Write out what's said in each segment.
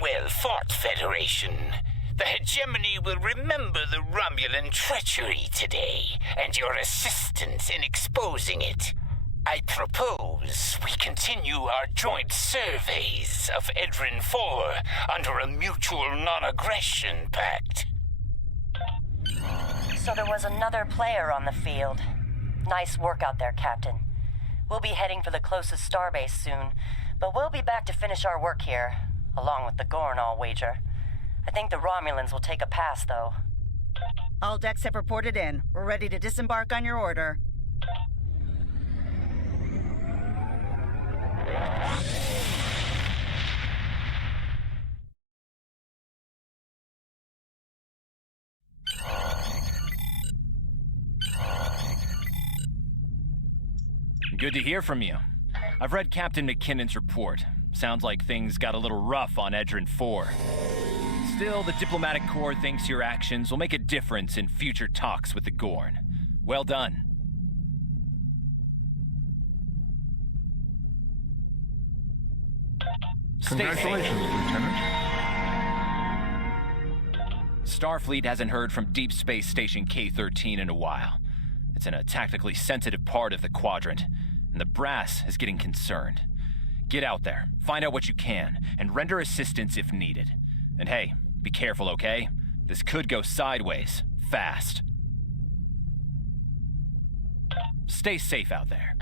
Well fought, Federation. The hegemony will remember the Romulan treachery today, and your assistance in exposing it. I propose we continue our joint surveys of Edrin 4 under a mutual non-aggression pact. So there was another player on the field. Nice work out there, Captain. We'll be heading for the closest starbase soon, but we'll be back to finish our work here, along with the Gorn, I'll wager. I think the Romulans will take a pass, though. All decks have reported in. We're ready to disembark on your order. Good to hear from you. I've read Captain McKinnon's report. Sounds like things got a little rough on Edrin 4. Still, the diplomatic corps thinks your actions will make a difference in future talks with the Gorn. Well done. Congratulations, Lieutenant. Starfleet hasn't heard from Deep Space Station K-13 in a while. It's in a tactically sensitive part of the quadrant, and the brass is getting concerned. Get out there, find out what you can, and render assistance if needed. And hey, be careful, okay? This could go sideways, fast. Stay safe out there.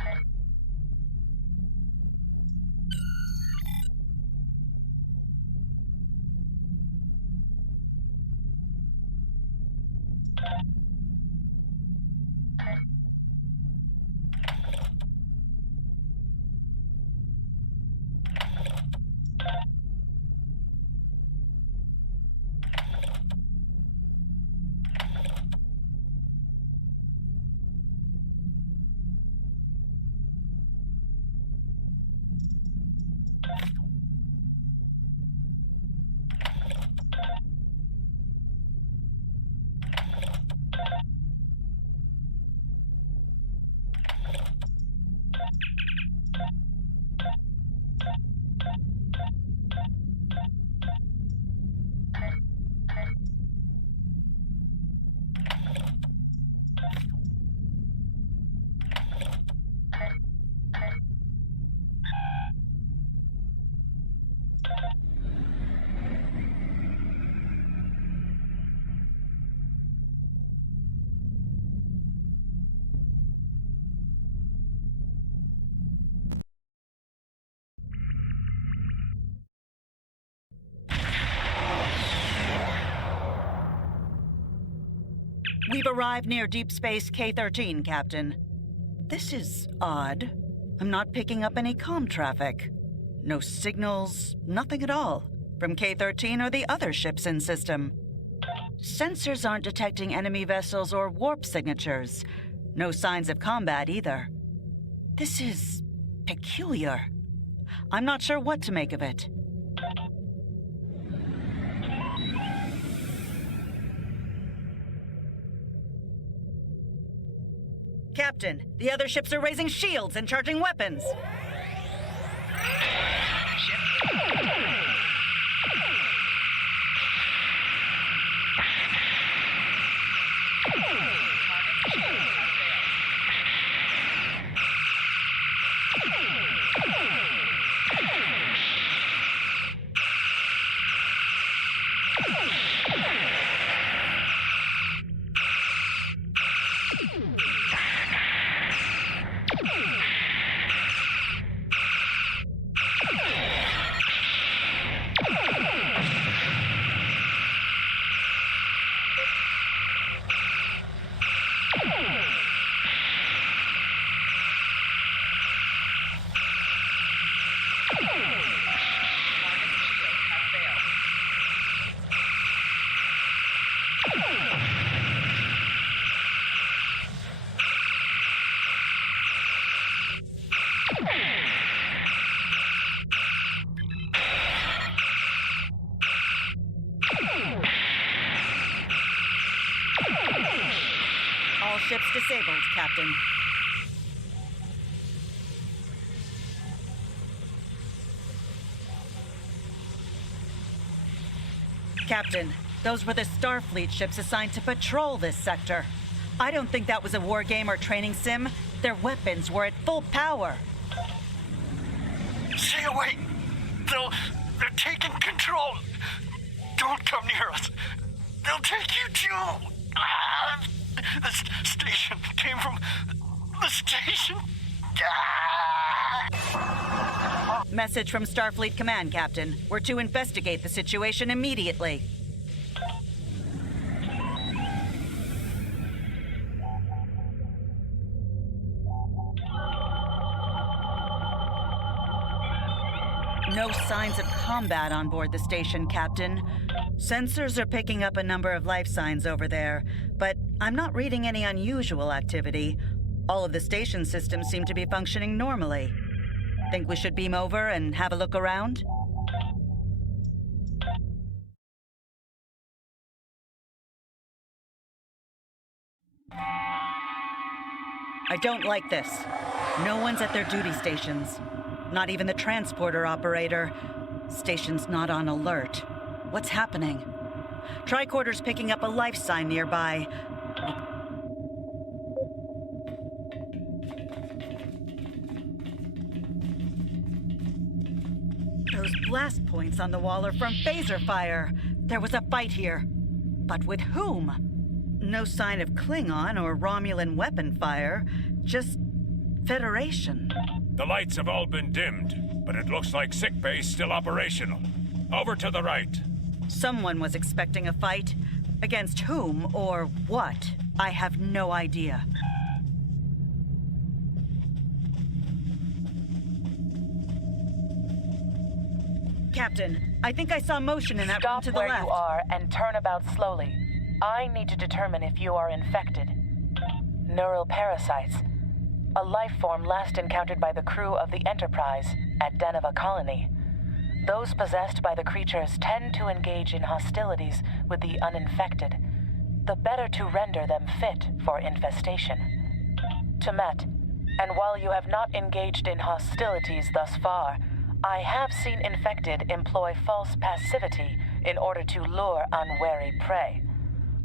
We've arrived near Deep Space K-13, Captain. This is odd. I'm not picking up any comm traffic. No signals, nothing at all, from K-13 or the other ships in system. Sensors aren't detecting enemy vessels or warp signatures. No signs of combat either. This is peculiar. I'm not sure what to make of it. Captain, the other ships are raising shields and charging weapons. All ships disabled, Captain. Captain, those were the Starfleet ships assigned to patrol this sector. I don't think that was a war game or training sim. Their weapons were at full power. Stay away! They're taking control! Don't come near us! They'll take you too! The station came from the station! Message from Starfleet Command, Captain. We're to investigate the situation immediately. No signs of combat on board the station, Captain. Sensors are picking up a number of life signs over there, but I'm not reading any unusual activity. All of the station systems seem to be functioning normally. Think we should beam over and have a look around? I don't like this. No one's at their duty stations. Not even the transporter operator. Station's not on alert. What's happening? Tricorder's picking up a life sign nearby. Those blast points on the wall are from phaser fire. There was a fight here. But with whom? No sign of Klingon or Romulan weapon fire. Just Federation. The lights have all been dimmed, but it looks like sickbay's still operational. Over to the right. Someone was expecting a fight. Against whom or what? I have no idea. Captain, I think I saw motion in that room to the left. Stop where you are and turn about slowly. I need to determine if you are infected. Neural parasites. A life form last encountered by the crew of the Enterprise at Deneva Colony. Those possessed by the creatures tend to engage in hostilities with the uninfected, the better to render them fit for infestation. Temet, and while you have not engaged in hostilities thus far, I have seen infected employ false passivity in order to lure unwary prey.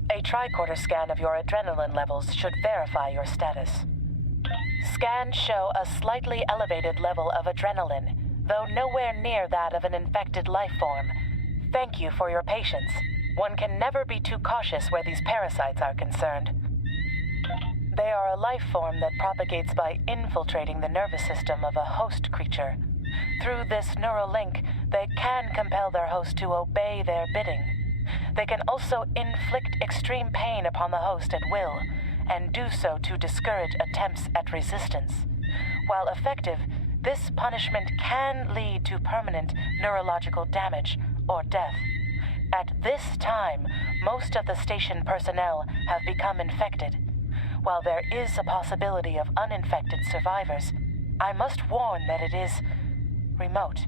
A tricorder scan of your adrenaline levels should verify your status. Scans show a slightly elevated level of adrenaline, though nowhere near that of an infected life form. Thank you for your patience. One can never be too cautious where these parasites are concerned. They are a life form that propagates by infiltrating the nervous system of a host creature. Through this neural link, they can compel their host to obey their bidding. They can also inflict extreme pain upon the host at will, and do so to discourage attempts at resistance. While effective, this punishment can lead to permanent neurological damage or death. At this time, most of the station personnel have become infected. While there is a possibility of uninfected survivors, I must warn that it is remote.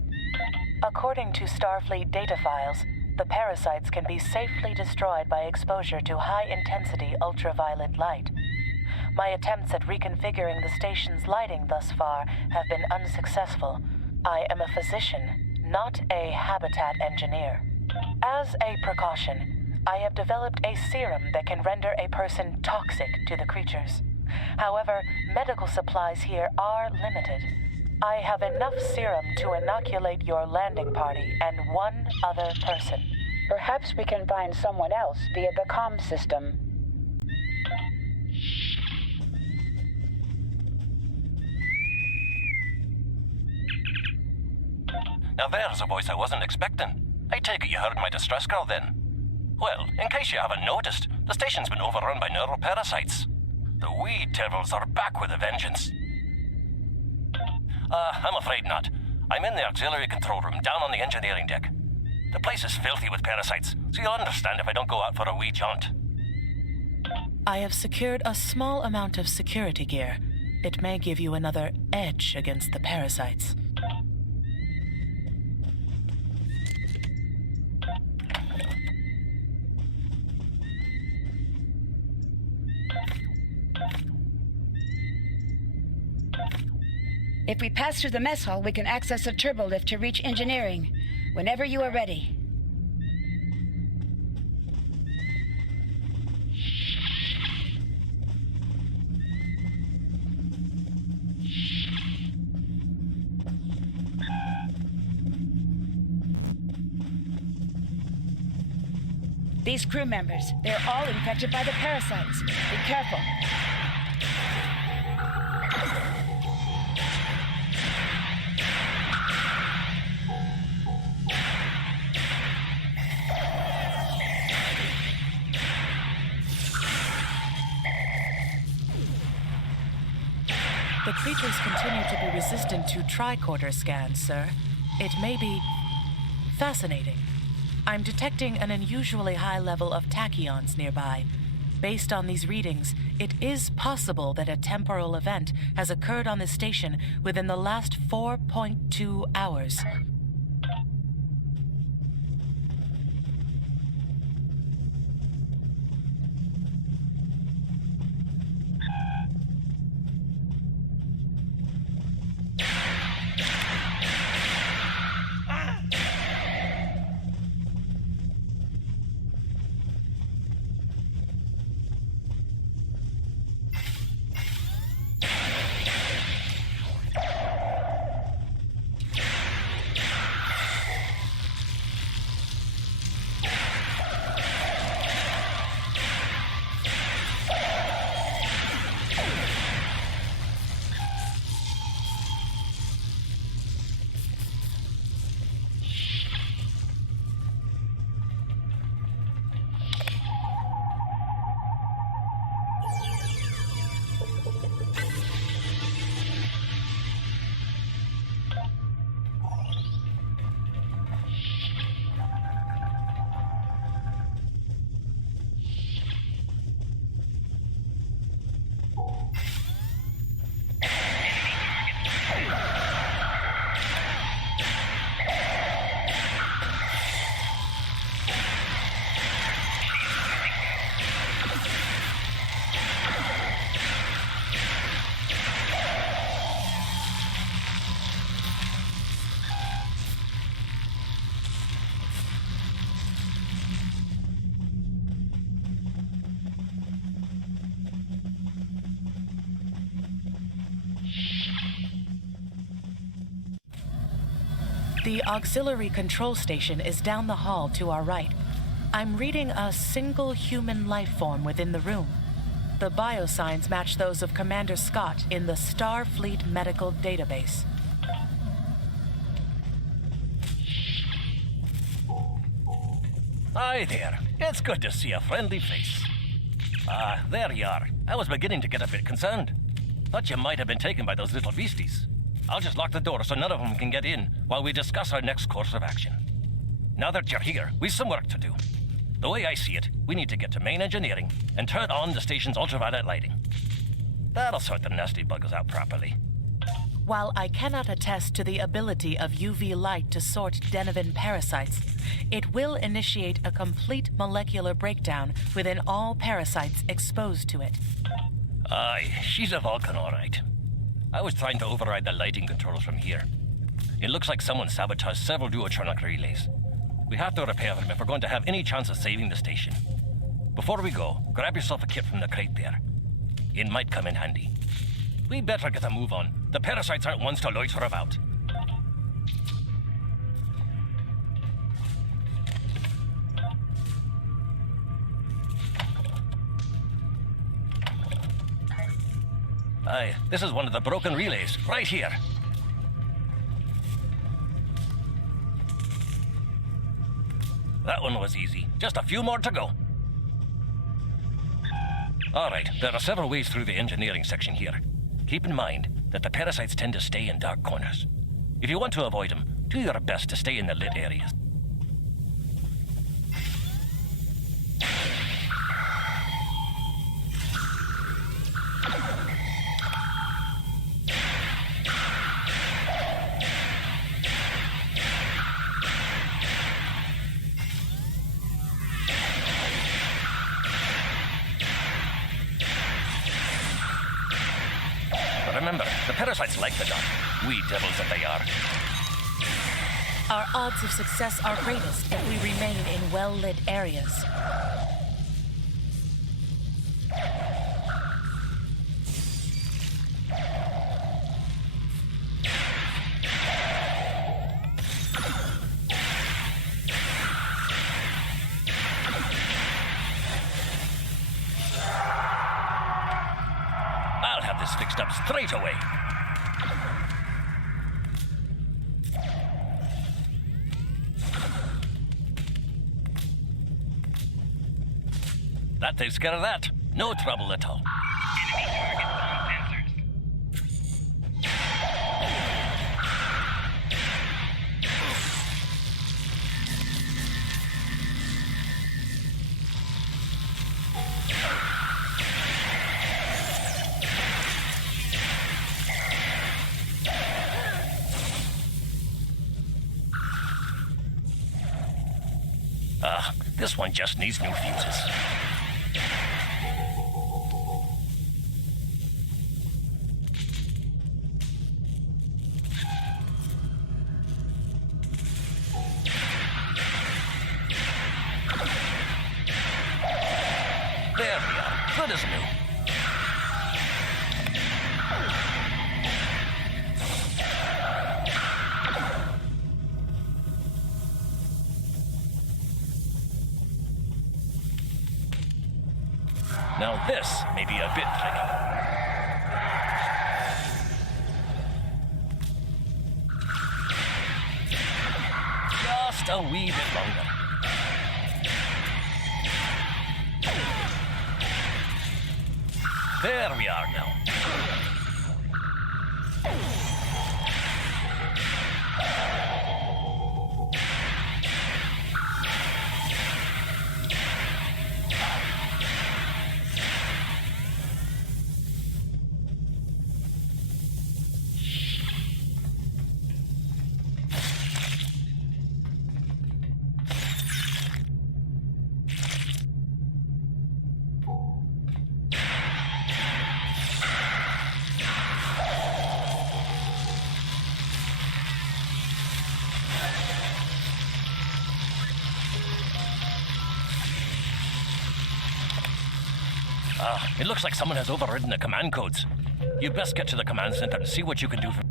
According to Starfleet data files, the parasites can be safely destroyed by exposure to high-intensity ultraviolet light. My attempts at reconfiguring the station's lighting thus far have been unsuccessful. I am a physician, not a habitat engineer. As a precaution, I have developed a serum that can render a person toxic to the creatures. However, medical supplies here are limited. I have enough serum to inoculate your landing party and one other person. Perhaps we can find someone else via the comm system. Now there's a voice I wasn't expecting. I take it you heard my distress call then. Well, in case you haven't noticed, the station's been overrun by neural parasites. The wee devils are back with a vengeance. I'm afraid not. I'm in the auxiliary control room down on the engineering deck. The place is filthy with parasites, so you'll understand if I don't go out for a wee jaunt. I have secured a small amount of security gear. It may give you another edge against the parasites. If we pass through the mess hall, we can access a turbolift to reach engineering. Whenever you are ready. These crew members, they're all infected by the parasites. Be careful. The creatures continue to be resistant to tricorder scans, sir. It may be fascinating. I'm detecting an unusually high level of tachyons nearby. Based on these readings, it is possible that a temporal event has occurred on this station within the last 4.2 hours. The auxiliary control station is down the hall to our right. I'm reading a single human life form within the room. The biosigns match those of Commander Scott in the Starfleet medical database. Hi there. It's good to see a friendly face. There you are. I was beginning to get a bit concerned. Thought you might have been taken by those little beasties. I'll just lock the door so none of them can get in while we discuss our next course of action. Now that you're here, we've some work to do. The way I see it, we need to get to main engineering and turn on the station's ultraviolet lighting. That'll sort the nasty buggers out properly. While I cannot attest to the ability of UV light to sort Denivan parasites, it will initiate a complete molecular breakdown within all parasites exposed to it. Aye, she's a Vulcan, all right. I was trying to override the lighting controls from here. It looks like someone sabotaged several duotronic relays. We have to repair them if we're going to have any chance of saving the station. Before we go, grab yourself a kit from the crate there. It might come in handy. We better get a move on. The parasites aren't ones to loiter about. Aye, this is one of the broken relays, right here. That one was easy. Just a few more to go. All right, there are several ways through the engineering section here. Keep in mind that the parasites tend to stay in dark corners. If you want to avoid them, do your best to stay in the lit areas. Remember, the parasites like the dark. Wee devils that they are. Our odds of success are greatest if we remain in well-lit areas. this fixed up straight away. That takes care of that. No trouble at all. This one just needs new fuses. There we are. Good as new. Now this may be a bit tricky. Just a wee bit longer. There we are now. It looks like someone has overridden the command codes. You best get to the command center and see what you can do for...